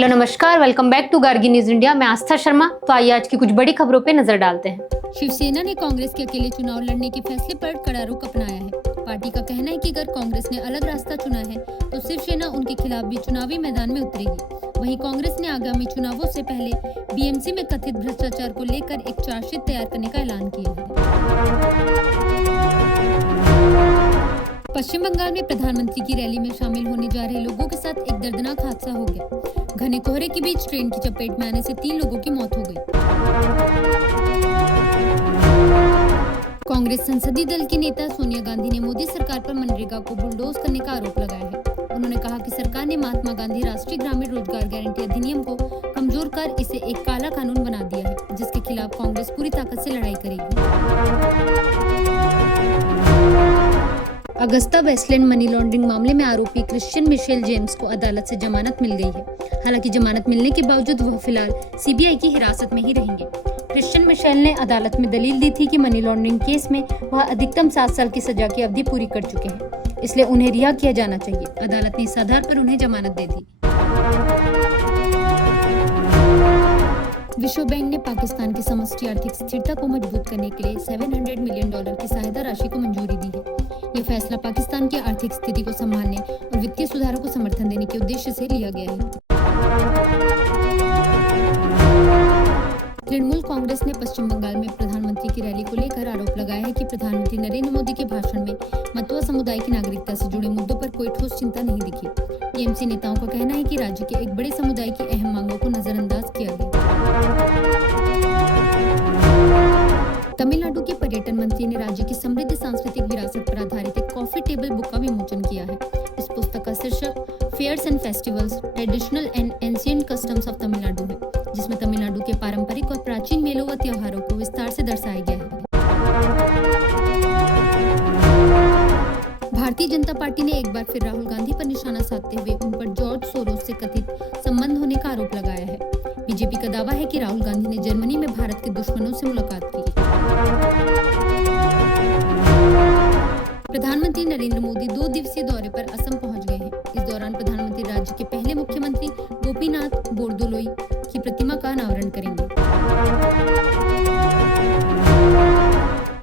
Hello नमस्कार, welcome back to Gargi news India. मैं आस्था शर्मा। तो आइए आज की कुछ बड़ी खबरों पे नजर डालते हैं। शिवसेना ने कांग्रेस के अकेले चुनाव लड़ने के फैसले पर कड़ा रुख अपनाया है। पार्टी का कहना है कि अगर कांग्रेस ने अलग रास्ता चुना है तो शिवसेना उनके खिलाफ भी चुनावी मैदान में उतरेगी। वहीं कांग्रेस ने आगामी चुनावों से पहले बीएमसी में कथित भ्रष्टाचार को लेकर एक चार्जशीट तैयार करने का ऐलान किया है। पश्चिम बंगाल में प्रधानमंत्री की रैली में शामिल होने जा रहे लोगों के साथ एक दर्दनाक हादसा हो गया। घने कोहरे के बीच ट्रेन की चपेट में आने से 3 लोगों की मौत हो गई। कांग्रेस संसदीय दल की नेता सोनिया गांधी ने मोदी सरकार पर मनरेगा को बुलडोज करने का आरोप लगाया है। उन्होंने कहा कि सरकार ने महात्मा गांधी राष्ट्रीय ग्रामीण रोजगार गारंटी अधिनियम को कमजोर कर इसे एक काला कानून बना दिया है, जिसके खिलाफ कांग्रेस पूरी ताकत से लड़ाई करेगी। अगस्ता वेस्टलैंड मनी लॉन्ड्रिंग मामले में आरोपी क्रिश्चियन मिशेल जेम्स को अदालत से जमानत मिल गई है। हालांकि जमानत मिलने के बावजूद वह फिलहाल सीबीआई की हिरासत में ही रहेंगे। क्रिश्चियन मिशेल ने अदालत में दलील दी थी कि मनी लॉन्ड्रिंग केस में वह अधिकतम 7 साल की सजा की अवधि पूरी कर चुके हैं, इसलिए उन्हें रिहा किया जाना चाहिए। अदालत ने इस आधार पर उन्हें जमानत दे दी। विश्व बैंक ने पाकिस्तान की समष्टि आर्थिक स्थिरता को मजबूत करने के लिए $700 मिलियन की सहायता राशि को मंजूरी दी है। यह फैसला पाकिस्तान की आर्थिक स्थिति को संभालने और वित्तीय सुधारों को समर्थन देने के उद्देश्य से लिया गया है। तृणमूल कांग्रेस ने पश्चिम बंगाल में प्रधानमंत्री की रैली को लेकर आरोप लगाया है कि प्रधानमंत्री नरेंद्र मोदी के भाषण में मतुआ समुदाय की नागरिकता से जुड़े मुद्दों पर कोई ठोस चिंता नहीं दिखी। टीएमसी नेताओं का कहना है कि राज्य के एक बड़े समुदाय की अहम मांगों को नजरअंदाज किया गया। तमिलनाडु के पर्यटन मंत्री ने राज्य की समृद्ध सांस्कृतिक विरासत पर आधारित एक कॉफी टेबल बुक का विमोचन किया है। इस पुस्तक का शीर्षक fairs and festivals, traditional and ancient customs of Tamil Nadu है, जिसमें तमिलनाडु के पारंपरिक और प्राचीन मेलों व त्योहारों को विस्तार से दर्शाया गया है। भारतीय जनता पार्टी ने एक बार फिर राहुल गांधी पर निशाना साधते हुए उन पर जॉर्ज सोरोस से कथित संबंध होने का आरोप लगाया है। बीजेपी का दावा है कि राहुल गांधी ने जर्मनी में भारत के दुश्मनों से मुलाकात की। प्रधानमंत्री नरेंद्र मोदी 2 दिवसीय दौरे पर असम पहुंच गए हैं। इस दौरान प्रधानमंत्री राज्य के पहले मुख्यमंत्री गोपीनाथ बोरदोलोई की प्रतिमा का अनावरण करेंगे।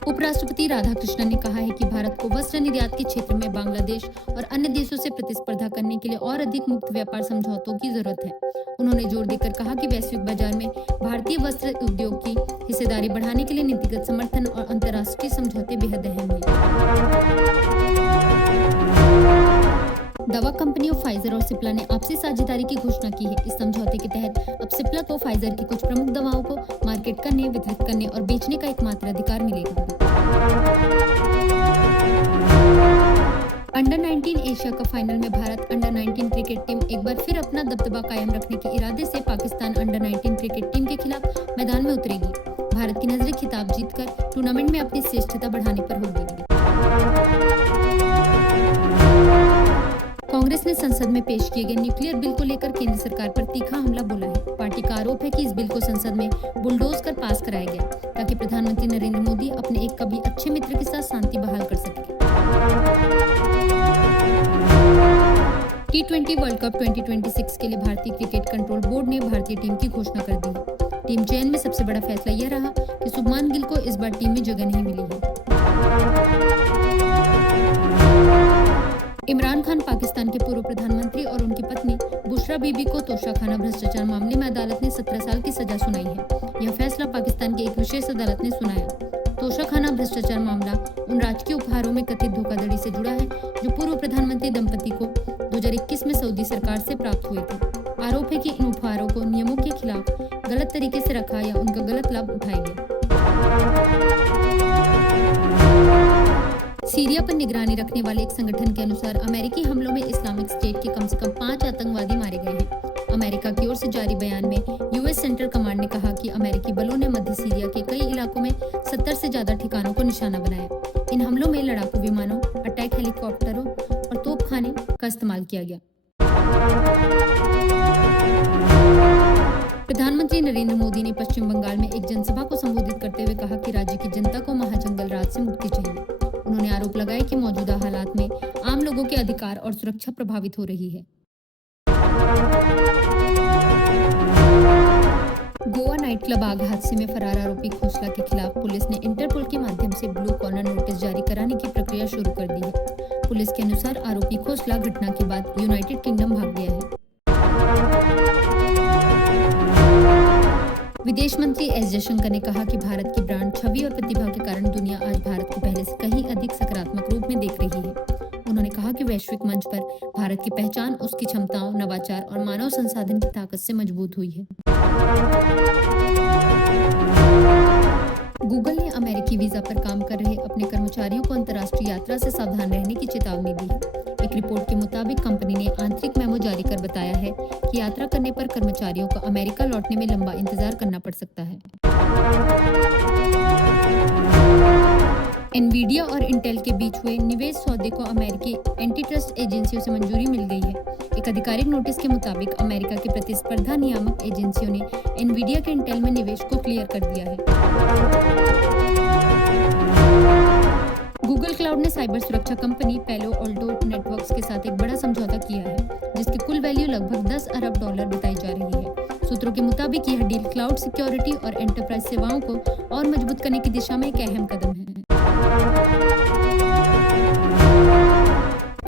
उपराष्ट्रपति राधाकृष्णन ने कहा है कि भारत को वस्त्र निर्यात के क्षेत्र में बांग्लादेश और अन्य देशों से प्रतिस्पर्धा करने के लिए और अधिक मुक्त व्यापार समझौतों की जरूरत है। उन्होंने जोर देकर कहा कि वैश्विक बाजार में भारतीय वस्त्र उद्योग की हिस्सेदारी बढ़ाने के लिए नीतिगत समर्थन और अंतर्राष्ट्रीय समझौते बेहद अहम हैं। दवा कंपनियों फाइजर और सिप्ला ने आपसी साझेदारी की घोषणा की है। इस समझौते के तहत अब सिप्ला को फाइजर की कुछ प्रमुख दवाओं को मार्केट करने, वितरित करने और बेचने का एकमात्र अधिकार मिलेगा। अंडर 19 एशिया कप फाइनल में भारत अंडर 19 क्रिकेट टीम एक बार फिर अपना दबदबा कायम रखने के इरादे से पाकिस्तान अंडर 19 क्रिकेट टीम के खिलाफ मैदान में उतरेगी। भारत की नजरें खिताब जीतकर टूर्नामेंट में अपनी श्रेष्ठता बढ़ाने पर होगी। कांग्रेस ने संसद में पेश किए गए न्यूक्लियर बिल को लेकर केंद्र सरकार पर तीखा हमला बोला है। पार्टी का आरोप है कि इस बिल को संसद में बुलडोज कर पास कराया गया ताकि प्रधानमंत्री नरेंद्र मोदी अपने एक कभी अच्छे मित्र के साथ शांति बहाल कर सके। T20 वर्ल्ड कप 2026 के लिए भारतीय क्रिकेट कंट्रोल बोर्ड ने भारतीय टीम की घोषणा कर दी है। टीम चयन में सबसे बड़ा फैसला यह रहा कि शुभमान गिल को इस बार टीम में जगह नहीं मिली है। इमरान खान पाकिस्तान के पूर्व प्रधानमंत्री और उनकी पत्नी बुशरा बीबी को तोशाखाना भ्रष्टाचार मामले में अदालत ने 17 साल की सजा सुनाई है। यह फैसला पाकिस्तान की एक विशेष अदालत ने सुनाया। तोशाखाना भ्रष्टाचार मामला उन राजकीय उपहारों में कथित धोखाधड़ी से जुड़ा है जो पूर्व प्रधानमंत्री दंपति को 2021 में सऊदी सरकार से प्राप्त हुए थे। आरोप है कि इन उपहारों को नियमों के खिलाफ गलत तरीके से रखा या उनका गलत लाभ उठाया गया। सीरिया पर निगरानी रखने वाले एक संगठन के अनुसार अमेरिकी हमलों में इस्लामिक स्टेट के कम से कम 5 आतंकवादी मारे गए हैं। अमेरिका की ओर से जारी बयान में यूएस सेंट्रल कमांड ने कहा कि अमेरिकी बलों ने मध्य सीरिया के कई इलाकों में 70 से ज्यादा ठिकानों को निशाना बनाया। इन हमलों में लड़ाकू विमानों, अटैक हेलीकॉप्टरों और तोपखाने का इस्तेमाल किया गया। प्रधानमंत्री नरेंद्र मोदी ने पश्चिम बंगाल में एक जनसभा को संबोधित करते हुए कहा कि राज्य की जनता को महाजंगल राज से मुक्ति चाहिए। उन्होंने आरोप लगाया कि मौजूदा हालात में आम लोगों के अधिकार और सुरक्षा प्रभावित हो रही है। गोवा नाइट क्लब आग हादसे में फरार आरोपी खोसला के खिलाफ पुलिस ने इंटरपोल के माध्यम से ब्लू कॉर्नर नोटिस जारी कराने की प्रक्रिया शुरू कर दी है। पुलिस के अनुसार आरोपी खोसला घटना के बाद यूनाइटेड किंगडम भाग गया है। विदेश मंत्री एस जयशंकर ने कहा कि भारत की ब्रांड छवि और प्रतिभा के कारण दुनिया आज भारत को पहले से कहीं अधिक सकारात्मक रूप में देख रही है। उन्होंने कहा कि वैश्विक मंच पर भारत की पहचान उसकी क्षमताओं, नवाचार और मानव संसाधन की ताकत से मजबूत हुई है। गूगल ने अमेरिकी वीजा पर काम कर रहे अपने कर्मचारियों को अंतर्राष्ट्रीय यात्रा से सावधान रहने की चेतावनी दी है। एक रिपोर्ट के मुताबिक कंपनी ने आंतरिक मेमो जारी कर बताया है कि यात्रा करने पर कर्मचारियों को अमेरिका लौटने में लंबा इंतजार करना पड़ सकता है। एनवीडिया और इंटेल के बीच हुए निवेश सौदे को अमेरिकी एंटी ट्रस्ट एजेंसियों से मंजूरी मिल गई है। एक आधिकारिक नोटिस के मुताबिक अमेरिका की प्रतिस्पर्धा नियामक एजेंसियों ने एनवीडिया के इंटेल में निवेश को क्लियर कर दिया है। गूगल क्लाउड ने साइबर सुरक्षा कंपनी पैलो अल्टो नेटवर्क्स के साथ एक बड़ा समझौता किया है, जिसकी कुल वैल्यू लगभग $10 अरब बताई जा रही है। सूत्रों के मुताबिक यह डील क्लाउड सिक्योरिटी और एंटरप्राइज सेवाओं को और मजबूत करने की दिशा में एक अहम कदम है।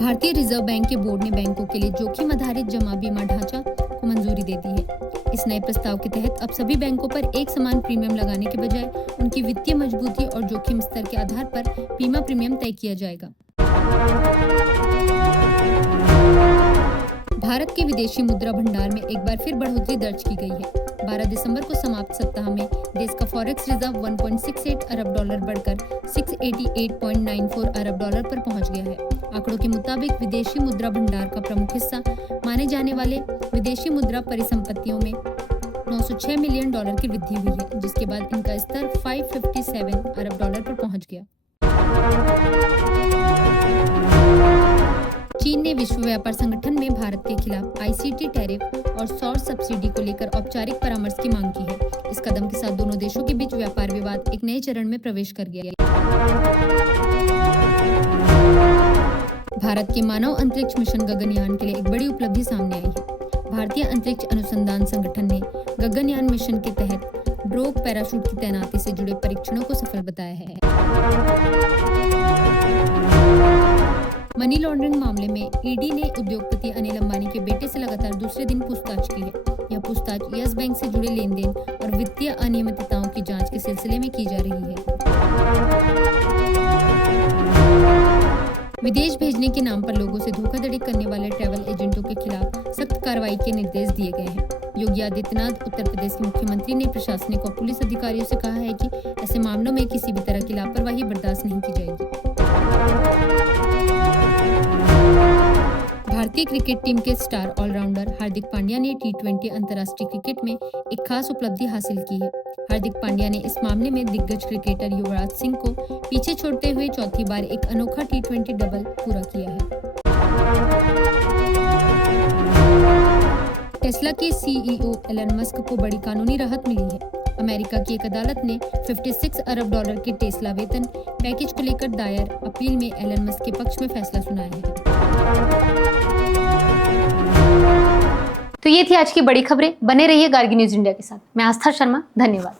भारतीय रिजर्व बैंक के बोर्ड ने बैंकों के लिए जोखिम आधारित जमा बीमा ढांचा को मंजूरी दे दी है। इस नए प्रस्ताव के तहत अब सभी बैंकों पर एक समान प्रीमियम लगाने के बजाय उनकी वित्तीय मजबूती और जोखिम स्तर के आधार पर बीमा प्रीमियम तय किया जाएगा। भारत के विदेशी मुद्रा भंडार में एक बार फिर बढ़ोतरी दर्ज की गई है। 12 दिसंबर को समाप्त सप्ताह में देश का फॉरेक्स रिजर्व $1.68 अरब बढ़कर $688.94 अरब पर पहुंच गया है। आंकड़ों के मुताबिक विदेशी मुद्रा भंडार का प्रमुख हिस्सा माने जाने वाले विदेशी मुद्रा परिसंपत्तियों में $906 मिलियन की वृद्धि हुई है, जिसके बाद इनका स्तर $557 अरब पर पहुंच गया। चीन ने विश्व व्यापार संगठन में भारत के खिलाफ आईसीटी टैरिफ और सौर सब्सिडी को लेकर औपचारिक परामर्श की मांग की है। इस कदम के साथ दोनों देशों के बीच व्यापार विवाद एक नए चरण में प्रवेश कर गया। भारत के मानव अंतरिक्ष मिशन गगनयान के लिए एक बड़ी उपलब्धि सामने आई है। भारतीय अंतरिक्ष अनुसंधान संगठन ने गगनयान मिशन के तहत ड्रोग पैराशूट की तैनाती से जुड़े परीक्षणों को सफल बताया है। मनी लॉन्ड्रिंग मामले में ईडी ने उद्योगपति अनिल अंबानी के बेटे से लगातार दूसरे दिन पूछताछ की है। यह पूछताछ यस बैंक से जुड़े लेन-देन और वित्तीय अनियमितताओं की जांच के सिलसिले में की जा रही है। विदेश भेजने के नाम पर लोगों से धोखाधड़ी करने वाले ट्रैवल एजेंटों के खिलाफ सख्त कार्रवाई के निर्देश दिए गए हैं। योगी आदित्यनाथ उत्तर प्रदेश के मुख्यमंत्री ने प्रशासनिक और पुलिस अधिकारियों से कहा है कि ऐसे मामलों में किसी भी तरह की लापरवाही बर्दाश्त नहीं की जाएगी। भारतीय क्रिकेट टीम के स्टार ऑलराउंडर हार्दिक पांड्या ने T20 अंतर्राष्ट्रीय क्रिकेट में एक खास उपलब्धि हासिल की है। हार्दिक पांड्या ने इस मामले में दिग्गज क्रिकेटर युवराज सिंह को पीछे छोड़ते हुए चौथी बार एक अनोखा T20 डबल पूरा किया है। टेस्ला के CEO एलन मस्क को बड़ी कानूनी राहत मिली है। अमेरिका की एक अदालत ने $56 अरब के टेस्ला वेतन पैकेज को लेकर दायर अपील में एलन मस्क के पक्ष में फैसला सुनाया है। तो ये थी आज की बड़ी खबरें। बने रहिए गार्गी न्यूज इंडिया के साथ। मैं आस्था शर्मा, धन्यवाद।